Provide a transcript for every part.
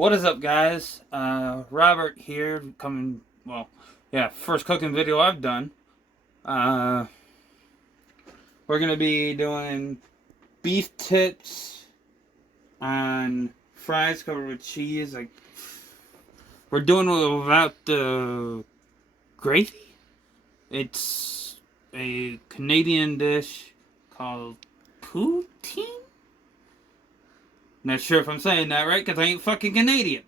What is up, guys? Robert here, first cooking video I've done. Uh, we're gonna be doing beef tips on fries covered with cheese. We're doing it without the gravy. It's a Canadian dish called poutine. Not sure if I'm saying that right, because I ain't fucking Canadian.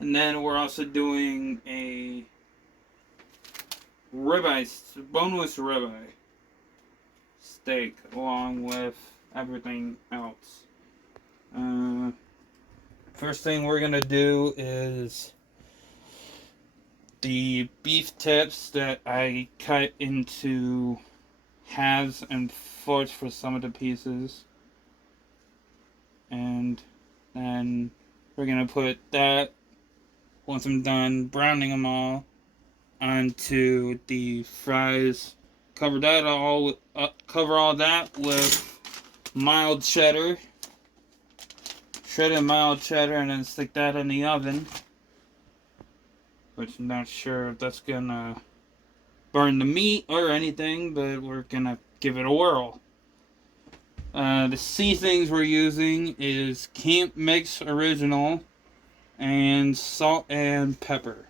And then we're also doing a ribeye, boneless ribeye steak, along with everything else. First thing we're gonna do is the beef tips that I cut into halves and fourths for some of the pieces. And then we're gonna put that, once I'm done browning them all, onto the fries. Cover all that with mild cheddar, shredded mild cheddar, and then stick that in the oven. Which I'm not sure if that's gonna burn the meat or anything, but we're gonna give it a whirl. The seasonings we're using is Camp Mix Original and salt and pepper.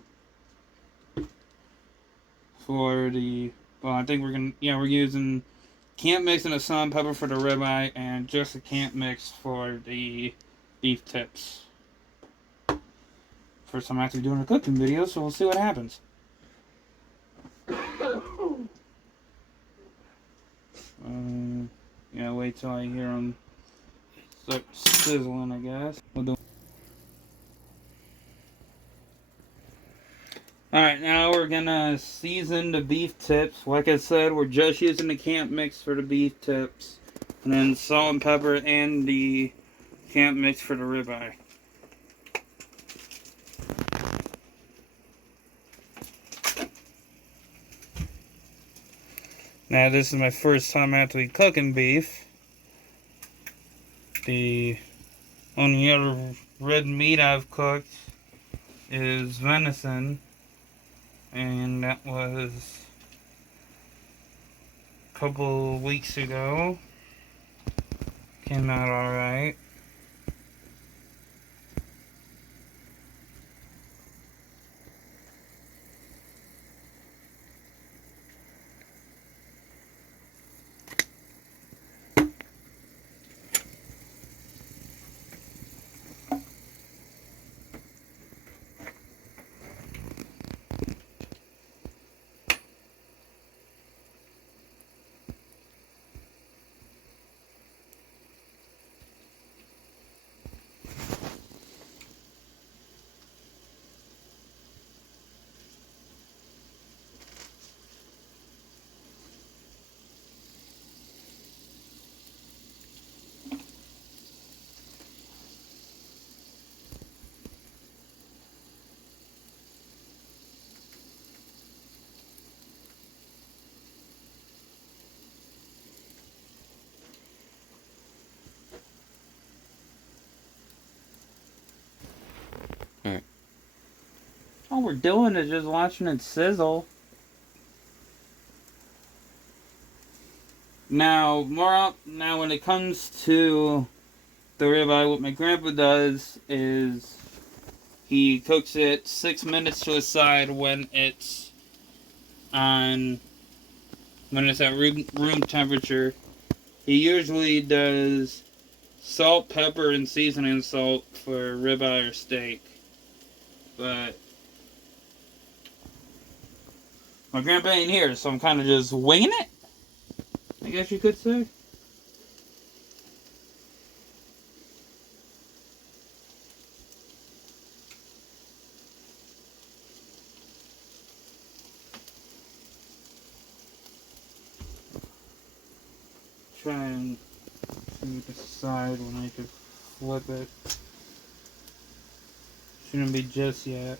For the, I think we're using Camp Mix and a salt and pepper for the ribeye, and just a Camp Mix for the beef tips. First time I'm actually doing a cooking video, so we'll see what happens. Wait till I hear them start sizzling, I guess. Alright, now we're gonna season the beef tips. Like I said, we're just using the Camp Mix for the beef tips. And then salt and pepper and the Camp Mix for the ribeye. Now this is my first time actually cooking beef. The only other red meat I've cooked is venison. And that was a couple weeks ago. Came out alright. All we're doing is just watching it sizzle. Now when it comes to the ribeye, what my grandpa does is he cooks it 6 minutes to a side when it's at room temperature. He usually does salt, pepper, and seasoning salt for ribeye or steak. But my grandpa ain't here, so I'm kind of just winging it, I guess you could say. Try and see the side when I could flip it. Shouldn't be just yet.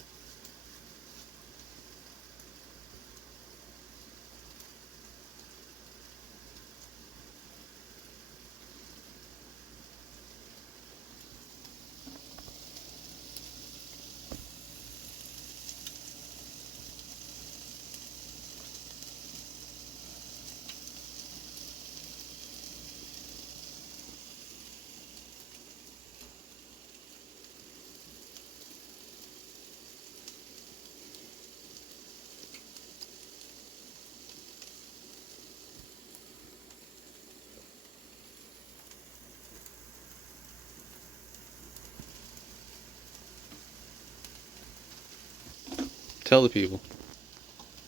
Tell the people.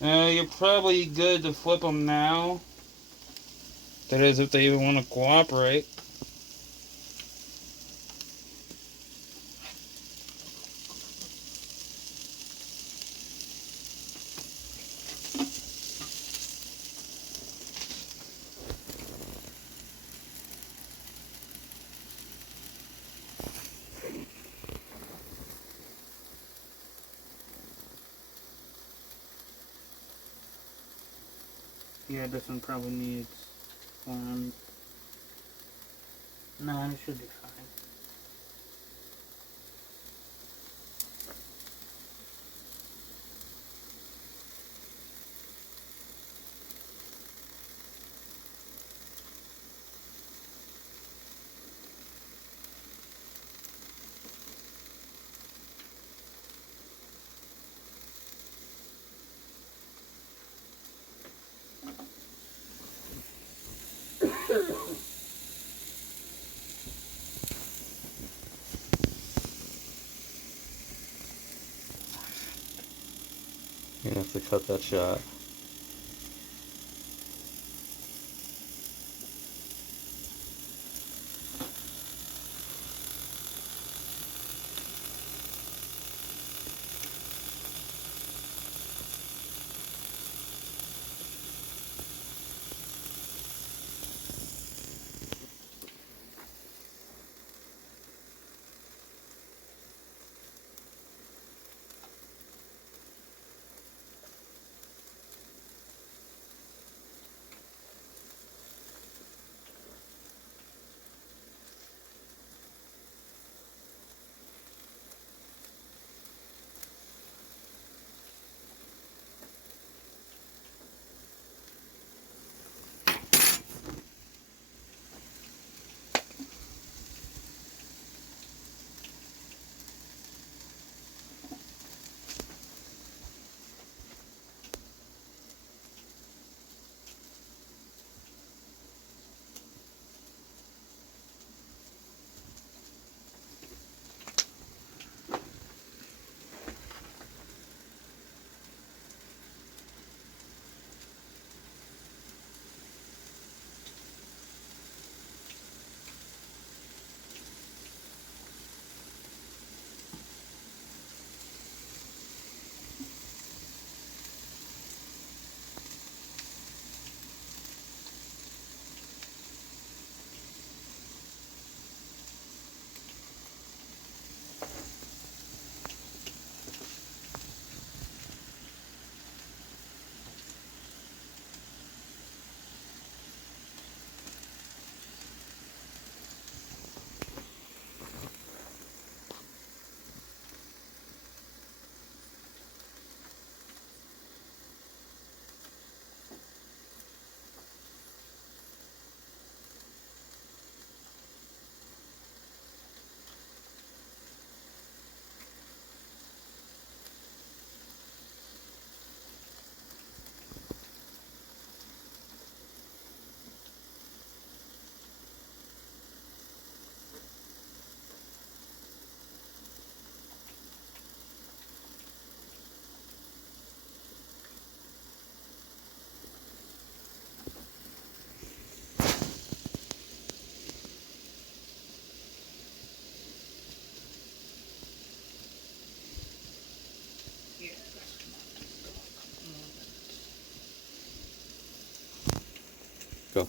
You're probably good to flip them now. That is, if they even want to cooperate. Yeah, this one probably needs one. No, it should be fine. You're gonna have to cut that shot. Go.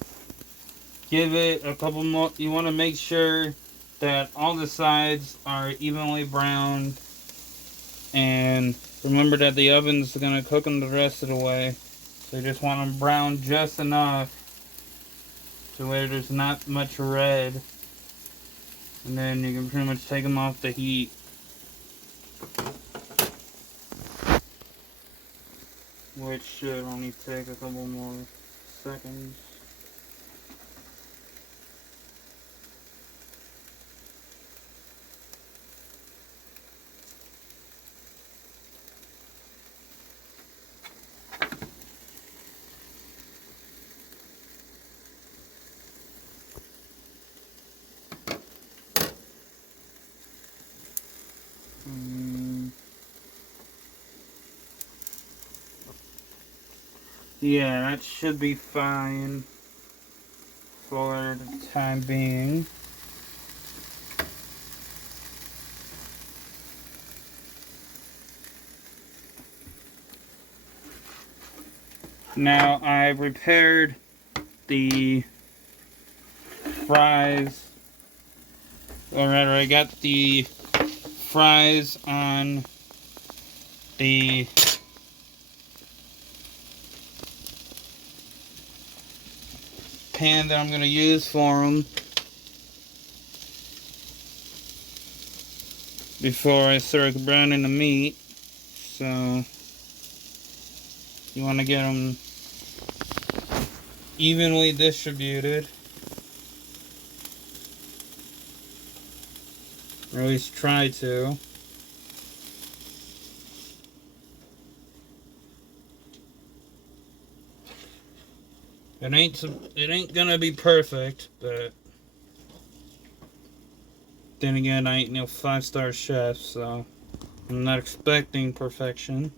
Give it a couple more. You want to make sure that all the sides are evenly browned, and remember that the oven's going to cook them the rest of the way. So you just want them brown just enough to where there's not much red, and then you can pretty much take them off the heat. Which should only take a couple more seconds. Yeah, that should be fine for the time being. Now I've repaired the fries, or rather I got the fries on the pan that I'm going to use for them before I start browning the meat. So you want to get them evenly distributed, or at least try to. It ain't gonna be perfect, but then again, I ain't no 5-star chef, so I'm not expecting perfection.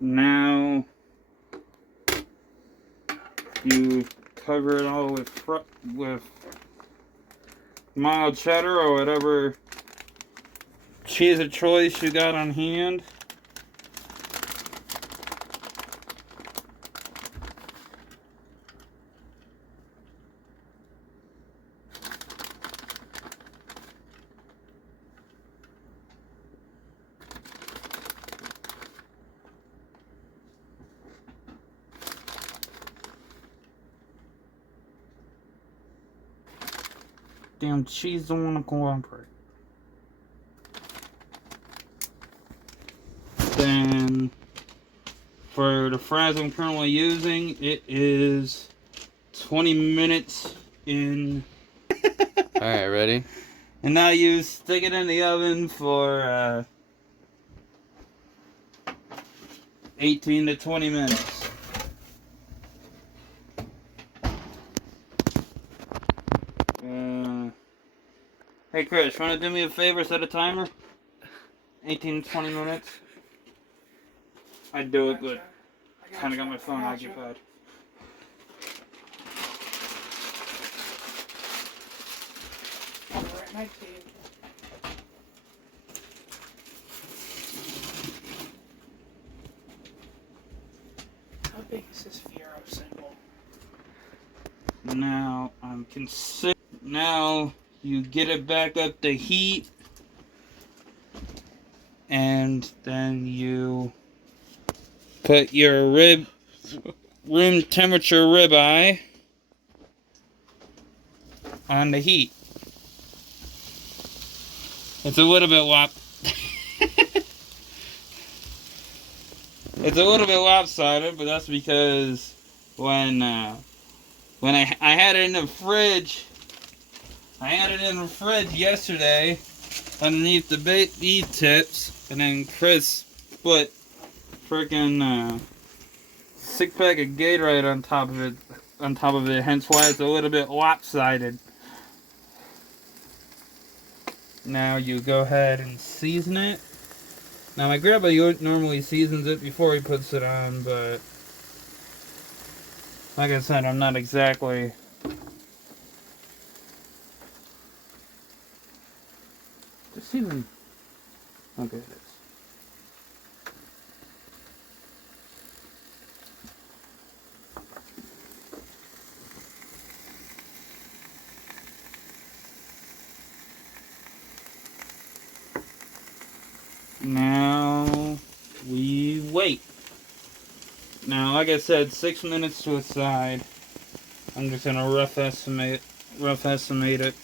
Now you cover it all with mild cheddar or whatever cheese of choice you got on hand. Damn cheese don't want to cooperate. Then for the fries I'm currently using, it is 20 minutes in. Alright, ready? And now you stick it in the oven for 18 to 20 minutes. Hey Chris, wanna do me a favor, set a timer? 18 to 20 minutes. I'd do it, but kinda got my phone occupied. How big is this Fiero symbol? Now I'm considering. Now you get it back up to heat, and then you put your room temperature ribeye on the heat. It's a little bit it's a little bit lopsided, but that's because when I had it in the fridge, yesterday underneath the beef tips, and then Chris put freaking 6-pack of Gatorade on top of it, hence why it's a little bit lopsided. Now you go ahead and season it. Now my grandpa normally seasons it before he puts it on, but like I said, I'm not exactly. The season. Okay, it is. Now we wait. Now, like I said, 6 minutes to a side. I'm just gonna rough estimate it,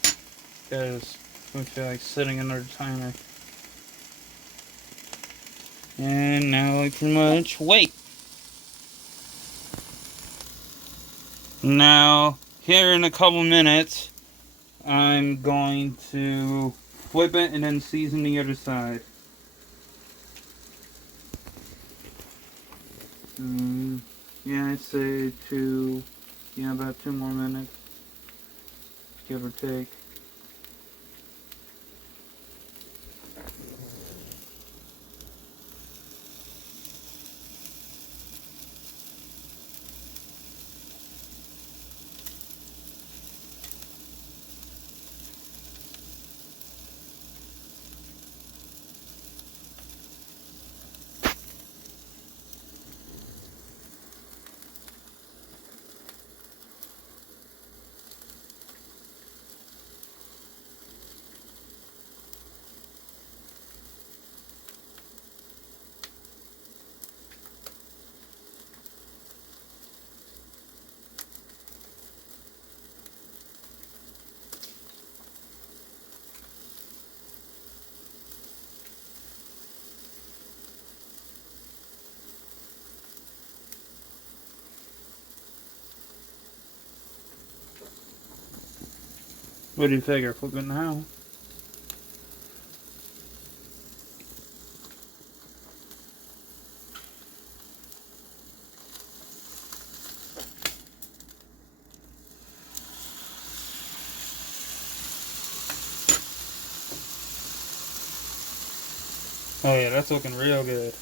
because I feel like sitting under the timer. And now I pretty much wait. Now, here in a couple minutes, I'm going to flip it and then season the other side. Yeah, I'd say about 2 more minutes, give or take. What do you figure? Flip it now? Oh yeah, that's looking real good.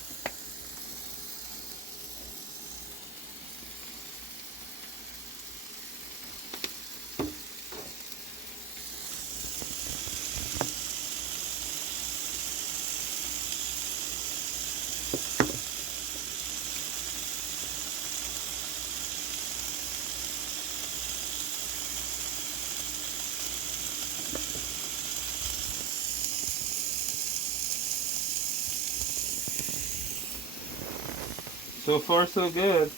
So far, so good.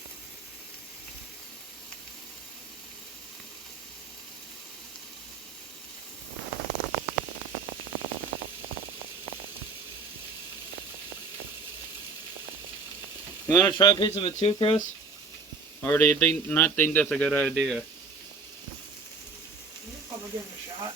You want to try a piece of it too, Chris? Or do you not think that's a good idea? You can probably give it a shot.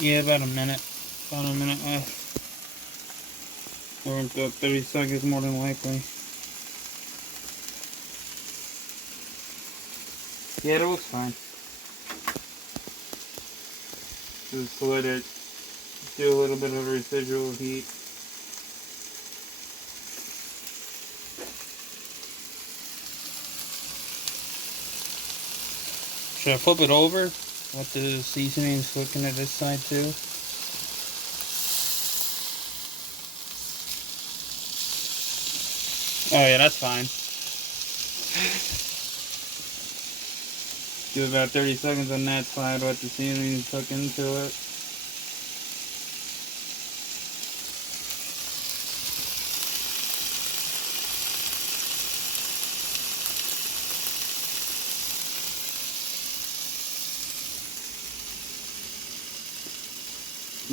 Yeah, about a minute. About a minute left. Or about 30 seconds more than likely. Yeah, it looks fine. Just let it do a little bit of residual heat. Should I flip it over? Let the seasonings cooking at this side too? Oh yeah, that's fine. Do about 30 seconds on that side, let the seasonings cook into it.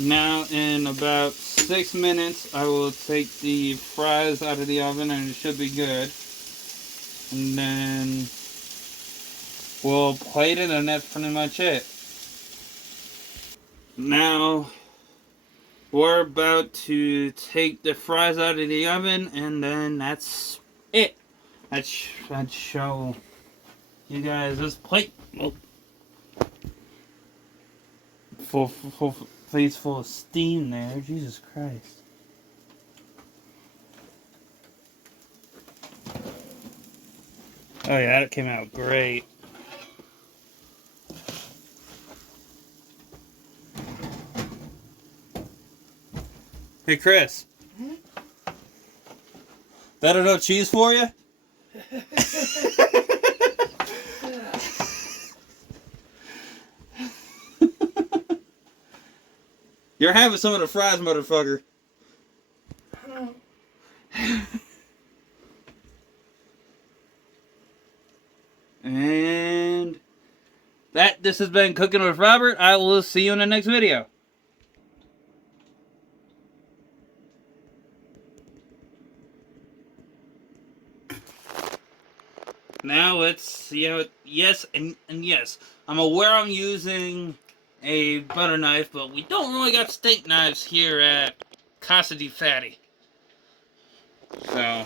Now in about 6 minutes I will take the fries out of the oven and it should be good. And then we'll plate it and that's pretty much it. Now we're about to take the fries out of the oven and then that's it. Let's show you guys this plate. Oh. Full face full of steam there. Jesus Christ. Oh yeah, that came out great. Hey Chris. Hmm? That enough cheese for you? You're having some of the fries, motherfucker. And this has been Cooking with Robert. I will see you in the next video. Now let's see how it, yes, and yes. I'm aware I'm using a butter knife, but we don't really got steak knives here at Casa di Fatty. So,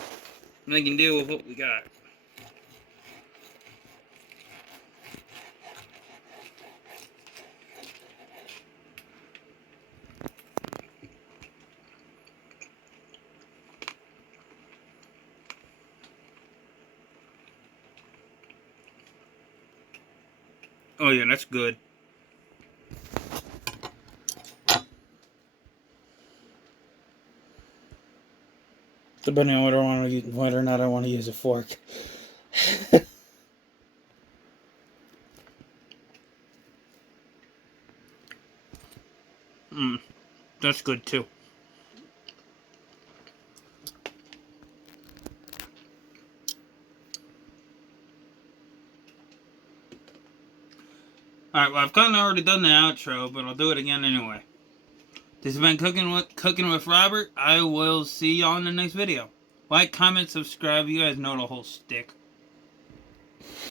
we can deal with what we got. Oh yeah, that's good. Depending on whether or not I want to use a fork. That's good too. Alright, well I've kind of already done the outro, but I'll do it again anyway. This has been Cooking with Robert. I will see y'all in the next video. Like, comment, subscribe. You guys know the whole stick.